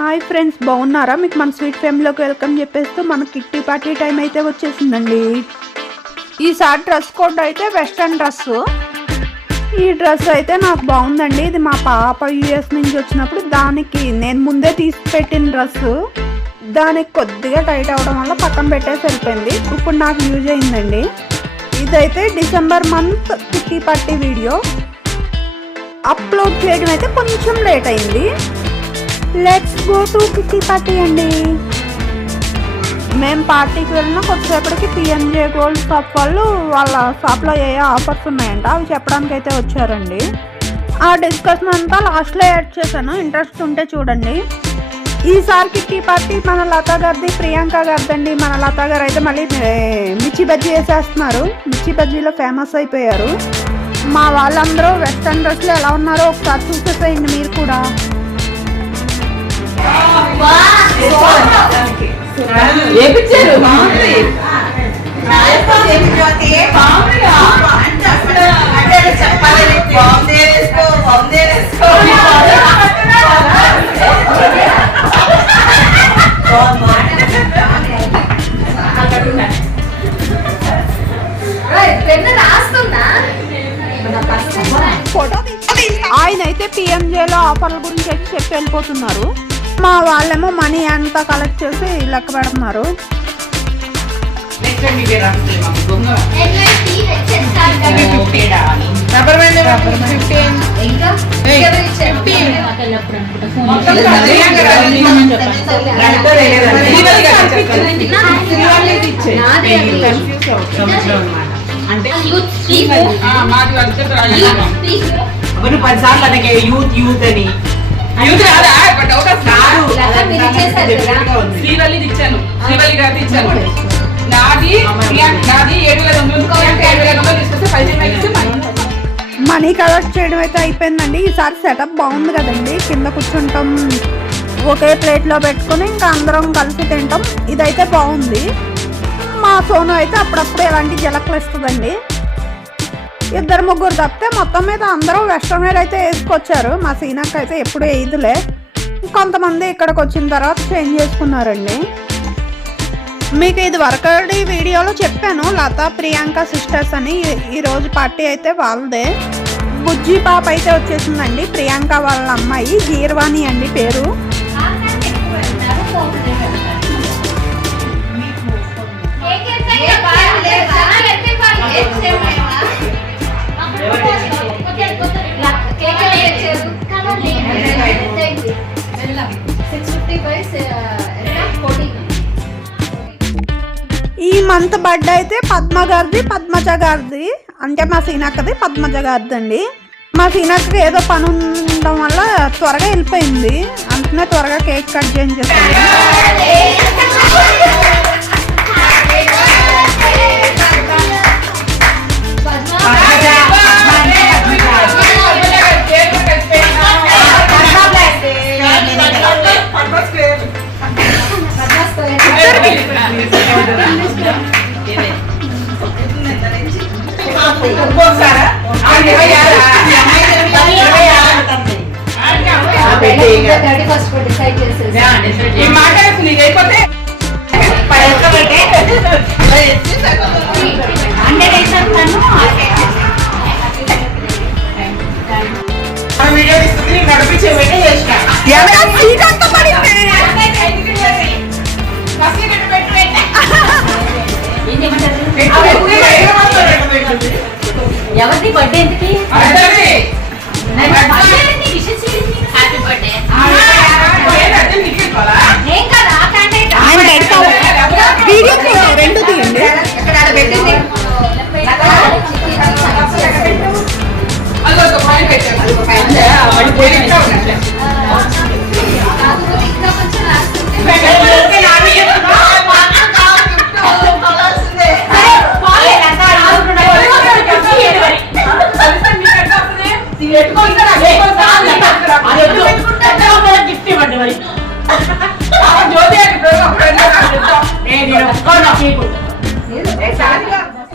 Hi friends బాగున్నారా? మీకు మన స్వీట్ ఫ్యామిలీలోకి వెల్కమ్ చెప్పేస్తూ మన కిట్టి పార్టీ టైం అయితే వచ్చేసిందండి. ఈసారి డ్రెస్ కోడ్ అయితే వెస్ట్రన్ డ్రెస్ ఈ డ్రెస్ అయితే నాకు బాగుందండి. ఇది మా పాప యూఎస్ నుంచి వచ్చినప్పుడు దానికి నేను ముందే తీసి పెట్టిన డ్రెస్ దానికి కొద్దిగా టైట్ అవడం వల్ల పక్కన పెట్టేసి వెళ్ళిపోయింది ఇప్పుడు నాకు యూజ్ అయిందండి. ఇదైతే December month kitty party video upload చేయడం అయితే కొంచెం లేట్ అయింది. Let's go to kitty party అండి. మేము పార్టీకి వెళ్ళిన కొద్దిసేపటికి పిఎంజే గోల్డ్ షాప్ వాళ్ళు వాళ్ళ షాప్లో ఏ ఆఫర్స్ ఉన్నాయంట అవి చెప్పడానికి అయితే వచ్చారండి. ఆ డిస్కషన్ అంతా లాస్ట్లో యాడ్ చేశాను. ఇంట్రెస్ట్ ఉంటే చూడండి. ఈసారి కిట్టి పార్టీ మన లతా గారిది ప్రియాంక గారిదండి. మన లతా గారు అయితే మళ్ళీ మిర్చి బజ్జీ వేసేస్తున్నారు. మిర్చి బజ్జీలో ఫేమస్ అయిపోయారు. మా వాళ్ళందరూ వెస్ట్రన్ డ్రెస్లో ఎలా ఉన్నారో ఒకసారి చూసేసేయండి మీరు కూడా. ఆయన అయితే పిఎంజేలో ఆఫర్ల గురించి అయితే చెప్పి వెళ్ళిపోతున్నారు మా వాళ్ళేమో మనీ అంతా కలెక్ట్ చేసి లెక్క పెడుతున్నారు. స్పీక్. పదిసార్లు అనకే యూత్ యూత్ అని. యూత్ కాదు? ఇచ్చాను. శ్రీవల్లి ఇచ్చాను. నాది నాది ఏడు వేల ఏడు వేల తీసుకొస్తే. మనీ కలెక్ట్ చేయడం అయితే అయిపోయిందండి. ఈసారి సెటప్ బాగుంది కదండి. కింద కూర్చుంటాం. ఒకే ప్లేట్లో పెట్టుకొని ఇంకా అందరం కలిసి తింటాం. ఇదైతే బాగుంది. మా సోను అయితే అప్పుడప్పుడు ఇలాంటి జలకలు ఇస్తుందండి. ఇద్దరు ముగ్గురు తప్పితే మొత్తం మీద అందరూ వెస్ట్రన్ వేర్ అయితే వేసుకొచ్చారు. మా సీనాకి అయితే ఎప్పుడు వేయదులే. కొంతమంది ఇక్కడికి వచ్చిన తర్వాత చేంజ్ చేసుకున్నారండి. మీకు ఇది వరకటి వీడియోలో చెప్పాను. లతా ప్రియాంక సిస్టర్స్ అని ఈరోజు పార్టీ అయితే వాళ్ళదే. బుజ్జి పాప అయితే వచ్చేసిందండి. ప్రియాంక వాళ్ళ అమ్మాయి. గీర్వాణి అండి పేరు. ఈ మంత్ బర్త్డే అయితే పద్మ గారిది పద్మజ గారిది. అంటే మా సీనక్కది పద్మజ గారిది అండి మా సీనక్కకి ఏదో పని ఉండడం వల్ల త్వరగా వెళ్ళిపోయింది. అందుకనే త్వరగా కేక్ కట్ చేయించేస్తాను కేక్ 31st కు decide చేసేసి. ఈ మాట నీకు అయిపోతే మన వీడియో తీస్తుంది నేను నడిపించే వెంటనే చేసిన. ఎవరిది బర్త్డే ఎందుకు?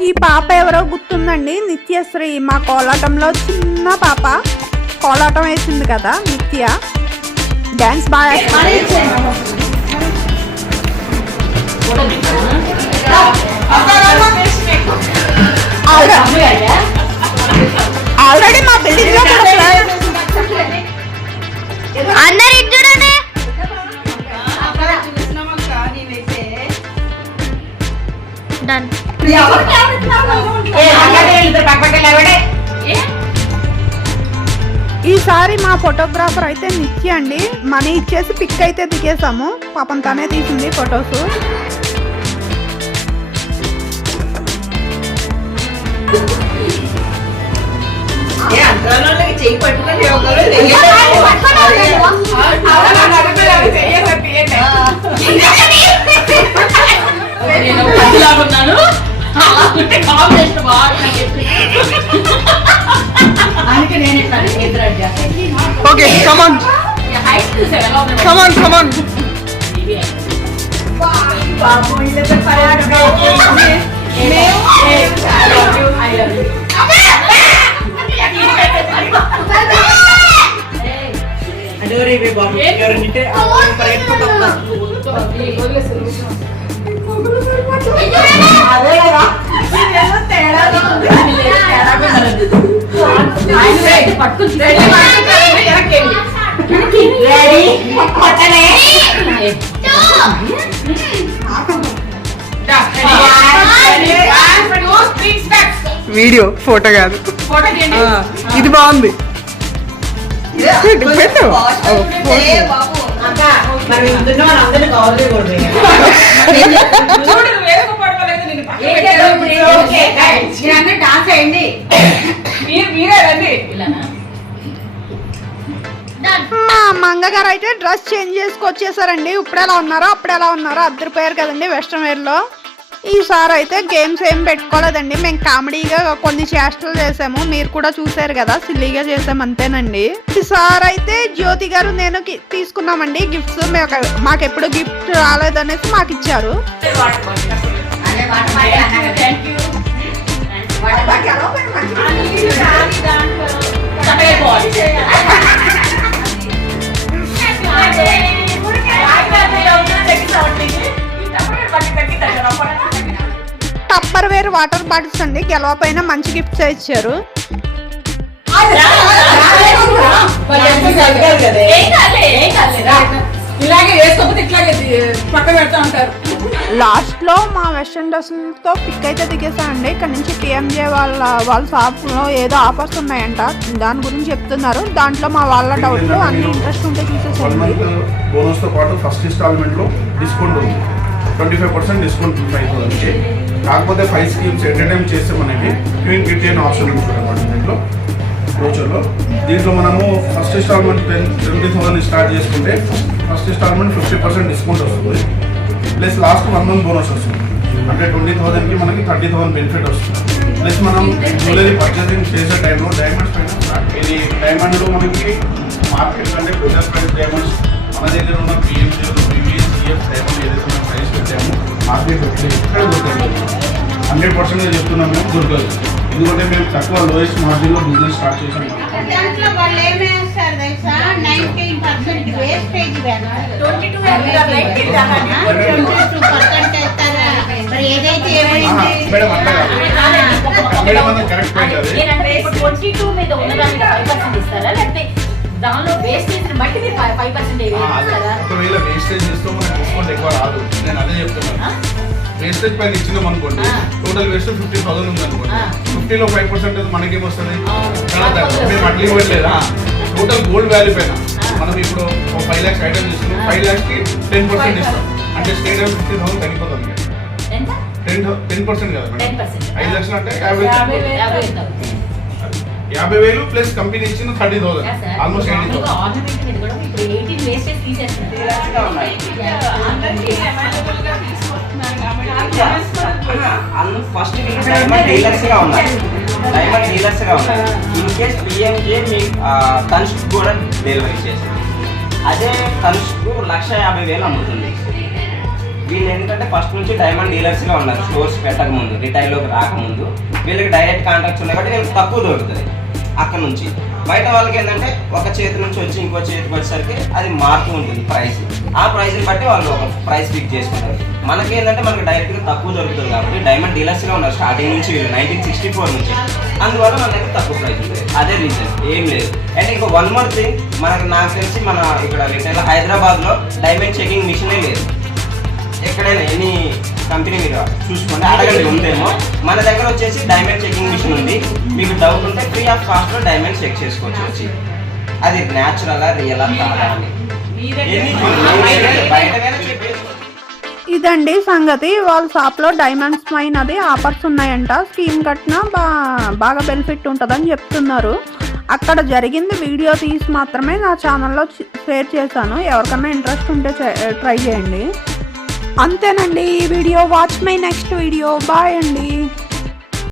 ఈ పాప ఎవరో గుర్తుందండి? నిత్యశ్రీ. మా కోలాటంలో చిన్న పాప కోలాటం వేసింది కదా నిత్య. డాన్స్ బాగా. ఆల్రెడీ మా బిల్డింగ్లో అందరు డన్ ఈసారి మా ఫోటోగ్రాఫర్ అయితే నిత్య అండి మనీ ఇచ్చేసి పిక్ అయితే దిగేసాము పాపం తనే తీసింది ఫొటోస్ చెయ్యి అంటే కాంబినేషన్ బాగా చెప్పి. ఓకే కమాన్ ఈ height చూసావా ఎలా ఉందో? Come on come on I love you. అడోరే బే బాబు ఎవరంటే అదే కదా పట్టుకుని వెనక్కి రెడీ పట్టనే వీడియో ఫోటో కాదు. ఫోటో తీయండి ఆ, ఇది బాగుంది. పెట్టు, పెట్టు. ఓ, ఏ బాబు అక్క మరి ఇందులో అందరిని కవర్ చేయకూడదు చూడు నువ్వు ఏదో ఒక పట్టుకోలేదు నిన్ను పక్కన ఏం పెట్టాను. చేద్దాం ఇప్పుడు? Okay, guys. మీరందరూ డాన్స్ వేయండి మీరు మీరే రండి మా మంగగారు అయితే డ్రెస్ చేంజ్ చేసుకొచ్చేసారండి. ఇప్పుడు ఎలా ఉన్నారో అప్పుడు ఎలా ఉన్నారో అద్దరు పేరు కదండి వెస్ట్రన్ వేర్లో ఈసారి అయితే గేమ్స్ ఏం పెట్టుకోలేదండి. మేము కామెడీగా కొన్ని చేష్టలు చేసాము. మీరు కూడా చూసారు కదా సిల్లీగా చేసాము అంతేనండి. ఈసారి అయితే జ్యోతి గారు నేను తీసుకున్నామండి. గిఫ్ట్స్ మాకు ఎప్పుడు గిఫ్ట్ రాలేదనేసి మాకు ఇచ్చారు. వాటర్ బాటిల్స్ అండి. గెలవ పైన మంచి గిఫ్ట్స్ ఇచ్చారు. లాస్ట్లో మా వెస్ట్రన్ డ్రెస్లతో పిక్ అయితే దిగేసానండి ఇక్కడ నుంచి పిఎంజే వాళ్ళ వాళ్ళ షాప్లో ఏదో ఆఫర్స్ ఉన్నాయంట. దాని గురించి చెప్తున్నారు. దాంట్లో మా వాళ్ళ డౌట్లు అన్ని ఇంట్రెస్ట్ ఉంటే వన్ చూసేసాను మంత్ పాటు ఫస్ట్ ఇన్స్టాల్మెంట్లో డిస్కౌంట్ ఉంది. Twenty five percent discount five థౌసండ్కి కాకపోతే ఫైవ్ స్కీమ్స్ ఎట్ టైం చేస్తే మనకి క్వీన్ కిట్ అనే ఆప్షన్ ఉంటుంది అనమాట దీంట్లో. ఫ్యూచర్లో దీంట్లో మనము first installment ten twenty thousand start చేసుకుంటే first installment fifty percent discount వస్తుంది. Plus last one month bonus వస్తుంది. అంటే ట్వంటీ థౌసండ్కి మనకి థర్టీ థౌసండ్ బెనిఫిట్ వస్తుంది. ప్లస్ మనం జ్యువెలరీ పర్చేసింగ్ చేసే టైంలో డైమండ్స్ పైన ఇది డైమండ్లో మనకి మార్కెట్ కంటే పూజర్ ప్రైస్ డైమండ్స్ మన దగ్గర ఉన్న పిఎంజీ పివిఎస్ సిఎఫ్ డైమండ్ ఏదైతే ప్రైస్ పెట్టామో మార్కెట్ పెట్టి ఇక్కడ దొరకదు హండ్రెడ్ పర్సెంట్ చెప్తున్నాం మేము దొరకదు. ఎందుకంటే మేము తక్కువ లోయెస్ట్ మార్జిన్లో బిజినెస్ స్టార్ట్ చేసాం. కాబట్టి. దాంట్లో వాళ్ళు ఏమేస్తారు తెలుసా? Nineteen percent wastage twenty two percent వేస్తారు? మరి ఏదైతే ఏమైంది? ట్వంటీ మీద ఉన్నదానికి ఫైవ్ పర్సెంట్ ఇస్తారా? లేకపోతే దానిలో వేస్టేజ్ బట్టి మీరు ఫైవ్ పర్సెంట్ ఒకవేళ వేస్టేజ్ చేస్తే మనకి డిస్కౌంట్ ఎక్కువ రాదు. నేను అదే చెప్తున్నాను. వేస్టేజ్ పైన ఇచ్చినాం అనుకోండి. టోటల్ వేస్ట్ ఫిఫ్టీ థౌసండ్ ఉంది అనుకోండి. ఫిఫ్టీలో ఫైవ్ పర్సెంట్ మనకేం వస్తుంది అవును. చాలా తక్కువ. మేము అట్లా ఇవ్వట్లేదా? టోటల్ గోల్డ్ వాల్యూ పైన. మనం ఇప్పుడు ఒక ఫైవ్ ల్యాక్స్ ఐటమ్ తీసుకున్నాం ఫైవ్ ల్యాక్స్కి టెన్ పర్సెంట్ ఇస్తాం. అంటే స్టేడియం ఫిఫ్టీ థౌసండ్ తగ్గిపోతుంది టెన్ టెన్ పర్సెంట్ కదా మేడం? ఐదు లక్షలు అంటే యాభై యాభై వేలు. ప్లస్ కంపెనీ ఇచ్చిన థర్టీ థౌసండ్. ఆల్మోస్ట్ ఎయిటీ మామూలుగా థౌసండ్ ornament మీద కూడా ఇప్పుడు 18 వేస్టేజ్ తీసేస్తున్నారు. ఫస్ట్ డైమండ్ డీలర్స్గా ఉన్నారు. డైమండ్ డీలర్స్గా ఉన్నారు. ఇన్ కేస్ పిఎంకే మీ కన్స్క్ కూడా డెలివరీ చేస్తారు అదే కన్స్క్ లక్ష యాభై వేలు అమ్ముతుంది. వీళ్ళు ఏంటంటే ఫస్ట్ నుంచి డైమండ్ డీలర్స్లో ఉన్నారు స్టోర్స్ పెట్టక ముందు రిటైల్లోకి రాకముందు. వీళ్ళకి డైరెక్ట్ కాంటాక్ట్స్ ఉన్నాయి కాబట్టి వీళ్ళకి తక్కువ దొరుకుతుంది అక్కడ నుంచి. బయట వాళ్ళకి ఏంటంటే ఒక చేతి నుంచి వచ్చి ఇంకో చేతికి వచ్చేసరికి అది మారుతూ ఉంటుంది ప్రైస్ ఆ ప్రైస్ని బట్టి వాళ్ళు ఒక ప్రైస్ ఫిక్స్ చేసుకుంటారు. మనకి ఏంటంటే మనకి డైరెక్ట్గా తక్కువ దొరుకుతుంది కాబట్టి డైమండ్ డీలర్స్గా ఉన్నారు స్టార్టింగ్ నుంచి వీళ్ళు నైన్టీన్ సిక్స్టీ ఫోర్ నుంచి. అందువల్ల మన దగ్గర తక్కువ ప్రైస్ ఉంటుంది. అదే రీజన్ ఏం లేదు. అండ్ ఇంకో వన్ మోర్ థింగ్ మనకు నాకు తెలిసి మన ఇక్కడ రిటైల్ హైదరాబాద్లో డైమండ్ చెకింగ్ మిషనే లేదు. ఎక్కడైనా ఎనీ కంపెనీ మీరు చూసుకోండి అడగండి ఉందేమో. మన దగ్గర వచ్చేసి డైమండ్ చెకింగ్ మిషన్ ఉంది. మీకు డౌట్ ఉంటే ఫ్రీ ఆఫ్ కాస్ట్లో డైమండ్ చెక్ చేసుకోవచ్చు వచ్చి. అది న్యాచురల్ రియల్ కాదా? అని ఎన్ని ఇదండి సంగతి. వాళ్ళ షాప్లో డైమండ్స్ మైన్ అది ఆఫర్స్ ఉన్నాయంట. స్కీమ్ కట్టినా బా బాగా బెనిఫిట్ ఉంటుందని చెప్తున్నారు. అక్కడ జరిగింది వీడియో తీసి మాత్రమే నా ఛానల్లో షేర్ చేశాను. ఎవరికన్నా ఇంట్రెస్ట్ ఉంటే చే- ట్రై చేయండి. అంతేనండి ఈ video. Watch my next video bye అండి.